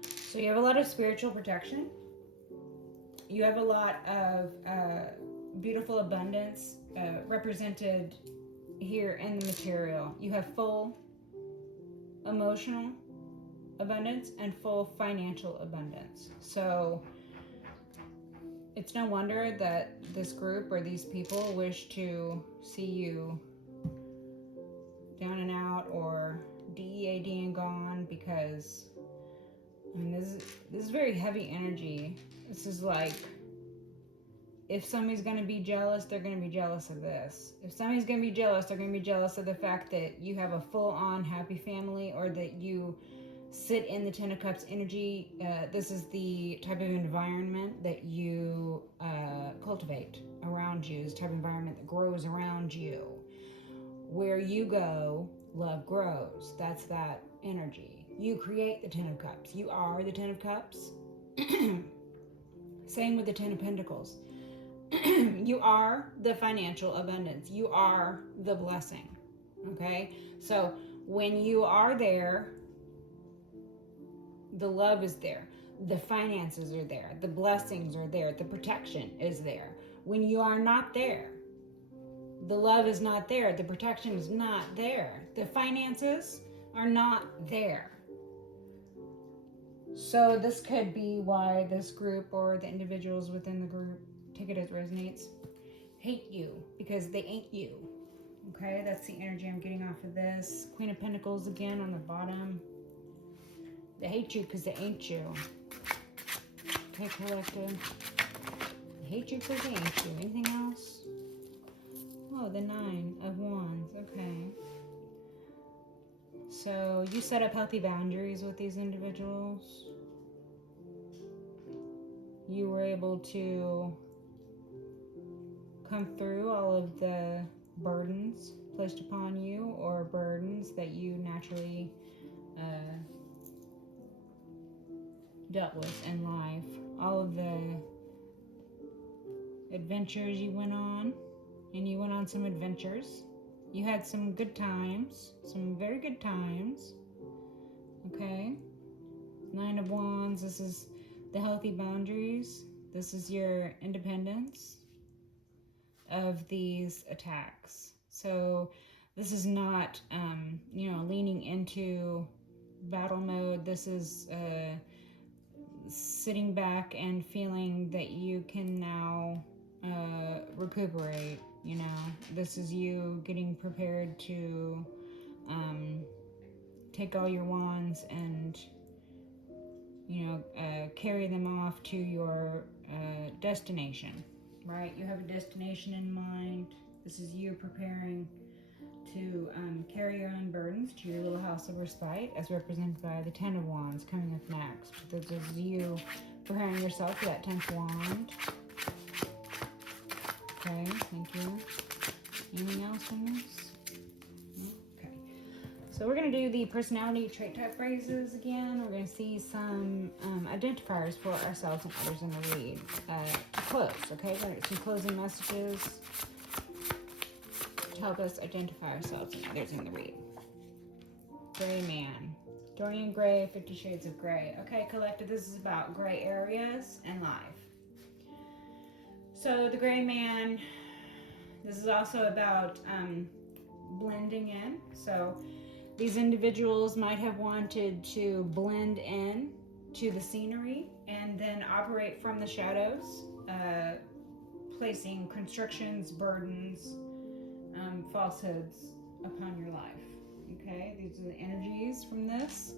So you have a lot of spiritual protection. You have a lot of beautiful abundance represented here in the material. You have full emotional abundance and full financial abundance. So it's no wonder that this group or these people wish to see you down and out or DEAD and gone, because I mean, this is very heavy energy. This is like, if somebody's going to be jealous, they're going to be jealous of this. If somebody's going to be jealous, they're going to be jealous of the fact that you have a full-on happy family, or that you sit in the Ten of Cups energy. This is the type of environment that you cultivate around you. This type of environment that grows around you. Where you go, love grows. That's that energy. You create the Ten of Cups. You are the Ten of Cups. Same with the Ten of Pentacles. You are the financial abundance. You are the blessing. Okay? So when you are there, the love is there. The finances are there. The blessings are there. The protection is there. When you are not there, the love is not there. The protection is not there. The finances are not there. So this could be why this group or the individuals within the group, take it as resonates, hate you because they ain't you. Okay, that's the energy I'm getting off of this. Queen of Pentacles again on the bottom. They hate you because they ain't you. Okay, collective. They hate you because they ain't you. Anything else? Oh, the Nine of Wands. Okay. So you set up healthy boundaries with these individuals. You were able to come through all of the burdens placed upon you, or burdens that you naturally dealt with in life. All of the adventures you went on, and you went on some adventures. You had some good times, some very good times. Okay? Nine of Wands, this is the healthy boundaries. This is your independence of these attacks. So this is not, leaning into battle mode. This is sitting back and feeling that you can now recuperate. This is you getting prepared to take all your wands and carry them off to your destination, right? You have a destination in mind. This is you preparing to carry your own burdens to your little house of respite, as represented by the Ten of Wands coming up next. This is you preparing yourself for that 10th wand. Okay, thank you. Anything else from this? Okay. So we're going to do the personality trait type phrases again. We're going to see some identifiers for ourselves and others in the read to close, okay? We're going to get some closing messages to help us identify ourselves and others in the read. Gray man. Dorian Gray, 50 Shades of Gray. Okay, collective, this is about gray areas in life. So the gray man, this is also about blending in. So these individuals might have wanted to blend in to the scenery and then operate from the shadows, placing constrictions, burdens, falsehoods upon your life. Okay, these are the energies from this.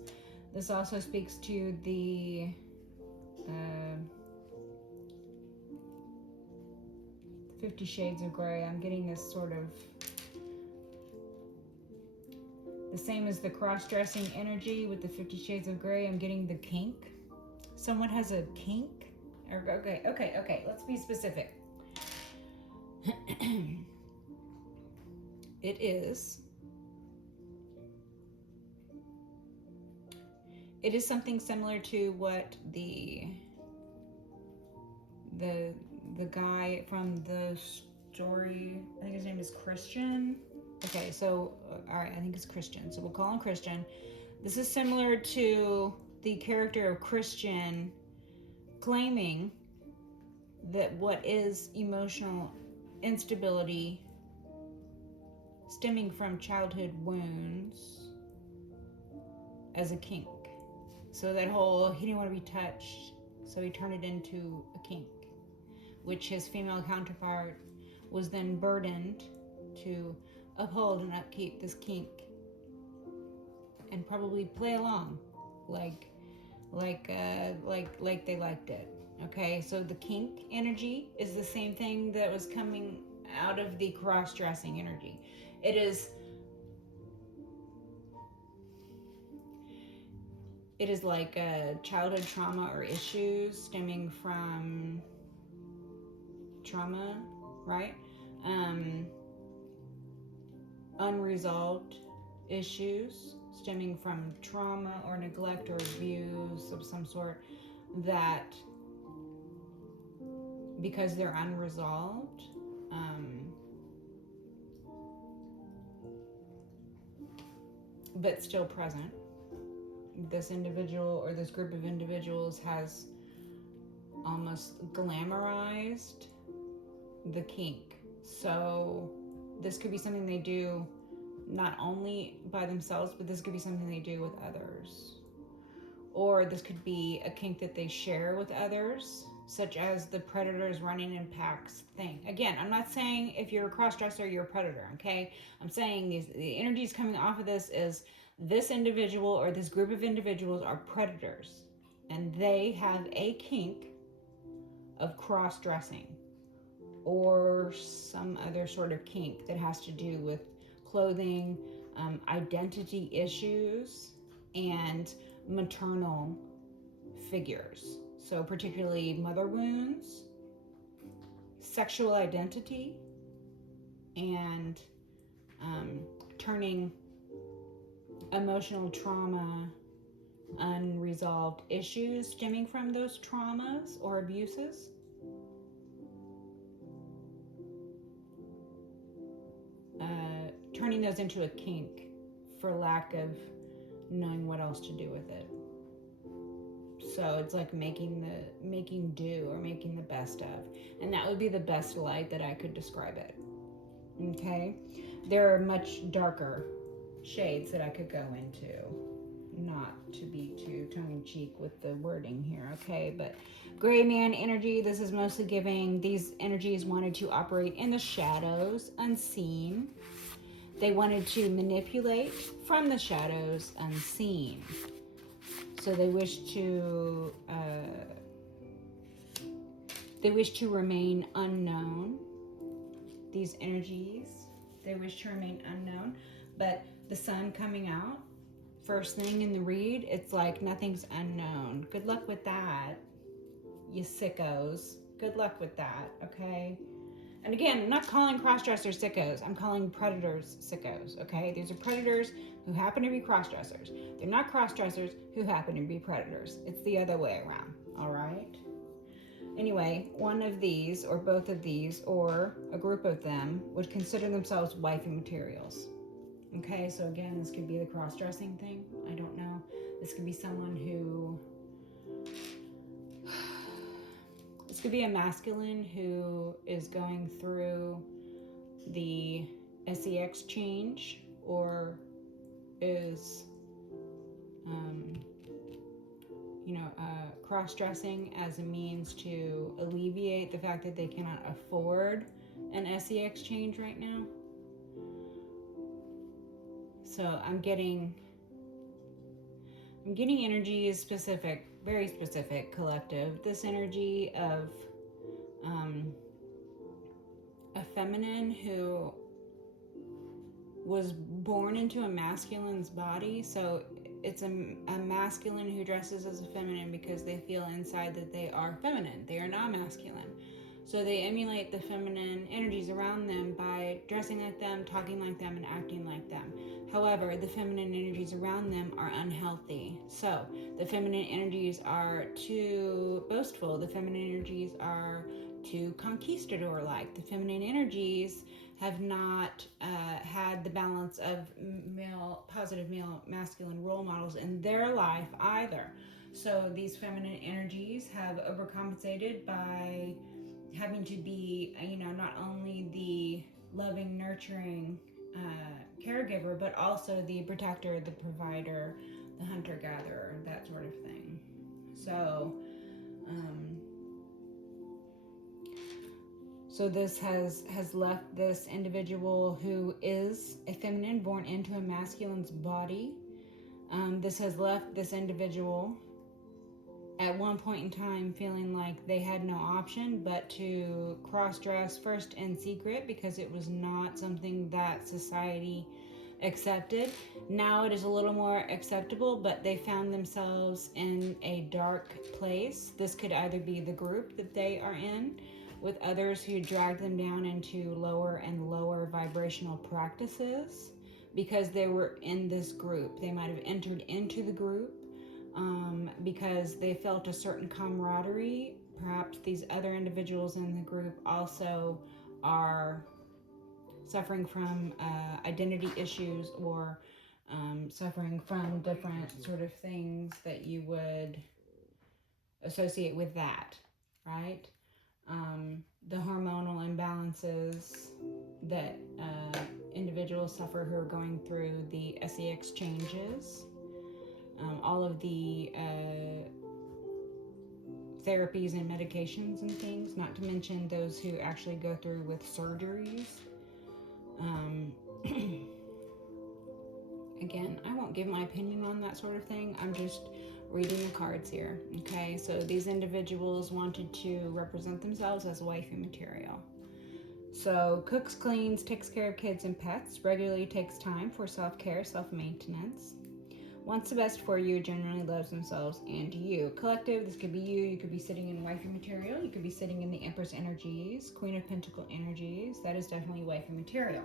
This also speaks to the 50 Shades of Gray. I'm getting this sort of the same as the cross-dressing energy with the 50 Shades of Gray. I'm getting the kink. Someone has a kink Okay. Let's be specific. It is something similar to what the guy from the story, I think his name is Christian. Okay, so all right, I think it's Christian. So we'll call him Christian. This is similar to the character of Christian claiming that what is emotional instability stemming from childhood wounds as a kink. So that whole, he didn't want to be touched, so he turned it into a kink, which his female counterpart was then burdened to uphold and upkeep this kink and probably play along like they liked it. Okay, so the kink energy is the same thing that was coming out of the cross-dressing energy. It is like childhood trauma or issues stemming from trauma, right? Unresolved issues stemming from trauma or neglect or abuse of some sort, that because they're unresolved, but still present, this individual or this group of individuals has almost glamorized the kink. So this could be something they do not only by themselves, but this could be something they do with others. Or this could be a kink that they share with others, such as the predators running in packs thing. Again, I'm not saying if you're a cross-dresser, you're a predator, okay? I'm saying the energies coming off of this is this individual or this group of individuals are predators, and they have a kink of cross-dressing or some other sort of kink that has to do with clothing, identity issues, and maternal figures. So particularly mother wounds, sexual identity, and turning emotional trauma, unresolved issues stemming from those traumas or abuses, turning those into a kink for lack of knowing what else to do with it. So it's like making do or making the best of, and that would be the best light that I could describe it. Okay, there are much darker shades that I could go into, not to be too tongue-in-cheek with the wording here, okay? But gray man energy, this is mostly giving these energies wanted to operate in the shadows, unseen. They wanted to manipulate from the shadows, unseen. So they wish to remain unknown. These energies, they wish to remain unknown. But the sun coming out first thing in the read, it's like nothing's unknown. Good luck with that, you sickos. Good luck with that, okay? And again, I'm not calling cross-dressers sickos. I'm calling predators sickos, okay? These are predators who happen to be cross-dressers. They're not cross-dressers who happen to be predators. It's the other way around, all right? Anyway, one of these, or both of these, or a group of them would consider themselves wifey materials. Okay, so again, this could be the cross-dressing thing. I don't know. This could be someone who... This could be a masculine who is going through the sex change, or is, cross-dressing as a means to alleviate the fact that they cannot afford an sex change right now. So I'm getting energy specific, very specific, collective. This energy of a feminine who was born into a masculine's body. So it's a masculine who dresses as a feminine because they feel inside that they are feminine. They are not masculine. So they emulate the feminine energies around them by dressing like them, talking like them, and acting like them. However, the feminine energies around them are unhealthy. So the feminine energies are too boastful. The feminine energies are too conquistador-like. The feminine energies have not had the balance of positive male, masculine role models in their life either. So these feminine energies have overcompensated by having to be, not only the loving, nurturing caregiver, but also the protector, the provider, the hunter-gatherer, that sort of thing. So, so this has left this individual who is a feminine born into a masculine's body. This has left this individual at one point in time feeling like they had no option but to cross-dress first in secret because it was not something that society accepted. Now it is a little more acceptable, but they found themselves in a dark place. This could either be the group that they are in with others who drag them down into lower and lower vibrational practices because they were in this group. They might have entered into the group because they felt a certain camaraderie. Perhaps these other individuals in the group also are suffering from identity issues or suffering from different sort of things that you would associate with that, right? The hormonal imbalances that individuals suffer who are going through the sex changes, all of the therapies and medications and things, not to mention those who actually go through with surgeries. Again, I won't give my opinion on that sort of thing. I'm just reading the cards here, okay? So these individuals wanted to represent themselves as wifey material. So cooks, cleans, takes care of kids and pets, regularly takes time for self-care, self-maintenance, wants the best for you, genuinely loves themselves and you. Collective, this could be you. You could be sitting in wifey material. You could be sitting in the Empress energies, Queen of Pentacle energies. That is definitely wifey material.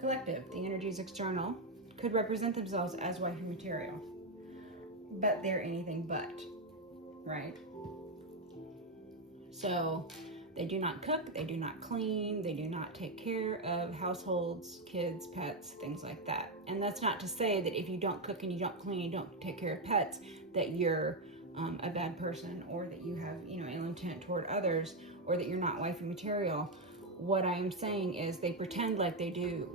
Collective, the energies external, could represent themselves as wifey material, but they're anything but, right? So they do not cook, they do not clean, they do not take care of households, kids, pets, things like that. And that's not to say that if you don't cook and you don't clean, you don't take care of pets, that you're a bad person or that you have, ill intent toward others or that you're not wifey material. What I am saying is they pretend like they do.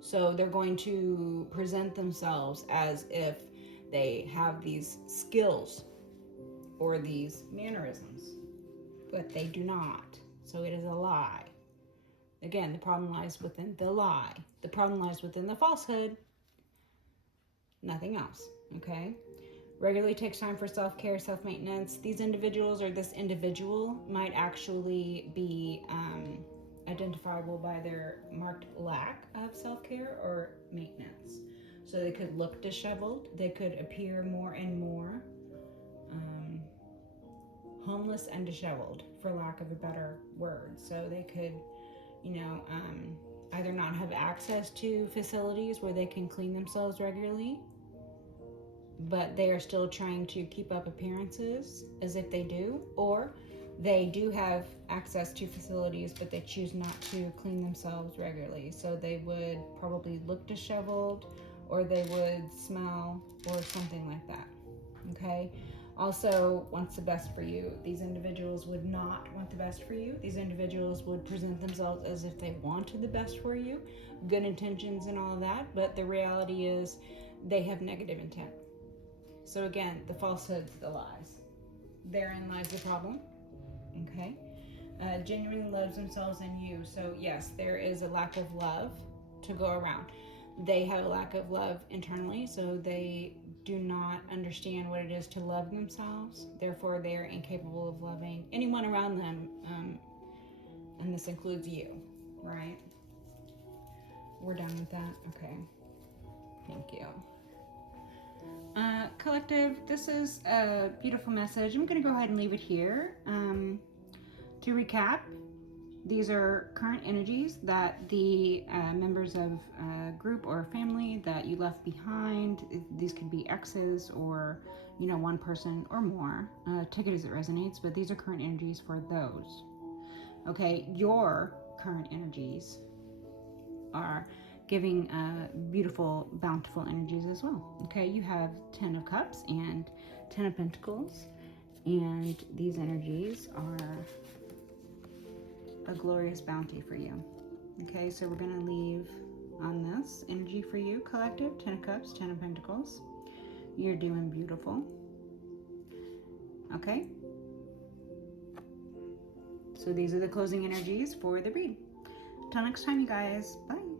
So they're going to present themselves as if they have these skills or these mannerisms, but they do not. So it is a lie. Again, the problem lies within the lie. The problem lies within the falsehood. Nothing else, okay? Regularly takes time for self-care, self-maintenance. These individuals or this individual might actually be identifiable by their marked lack of self-care or maintenance. So they could look disheveled. They could appear more and more homeless and disheveled, for lack of a better word. So they could, either not have access to facilities where they can clean themselves regularly, but they are still trying to keep up appearances as if they do, or they do have access to facilities, but they choose not to clean themselves regularly. So they would probably look disheveled, or they would smell, or something like that, okay? Also, wants the best for you. These individuals would not want the best for you. These individuals would present themselves as if they wanted the best for you, good intentions and all that, but the reality is they have negative intent. So again, the falsehoods, the lies. Therein lies the problem, okay? Genuinely loves themselves and you. So yes, there is a lack of love to go around. They have a lack of love internally, so they do not understand what it is to love themselves. Therefore, they are incapable of loving anyone around them, and this includes you, right? We're done with that? Okay. Thank you. Collective, this is a beautiful message. I'm going to go ahead and leave it here. To recap, these are current energies that the members of a group or family that you left behind. These could be exes or, you know, one person or more. Take it as it resonates, but these are current energies for those. Okay, your current energies are giving beautiful, bountiful energies as well. Okay, you have 10 of Cups and 10 of Pentacles, and these energies are a glorious bounty for you. Okay, so we're going to leave on this energy for you, collective. 10 of Cups, 10 of Pentacles. You're doing beautiful. Okay, so these are the closing energies for the read. Till next time, you guys. Bye.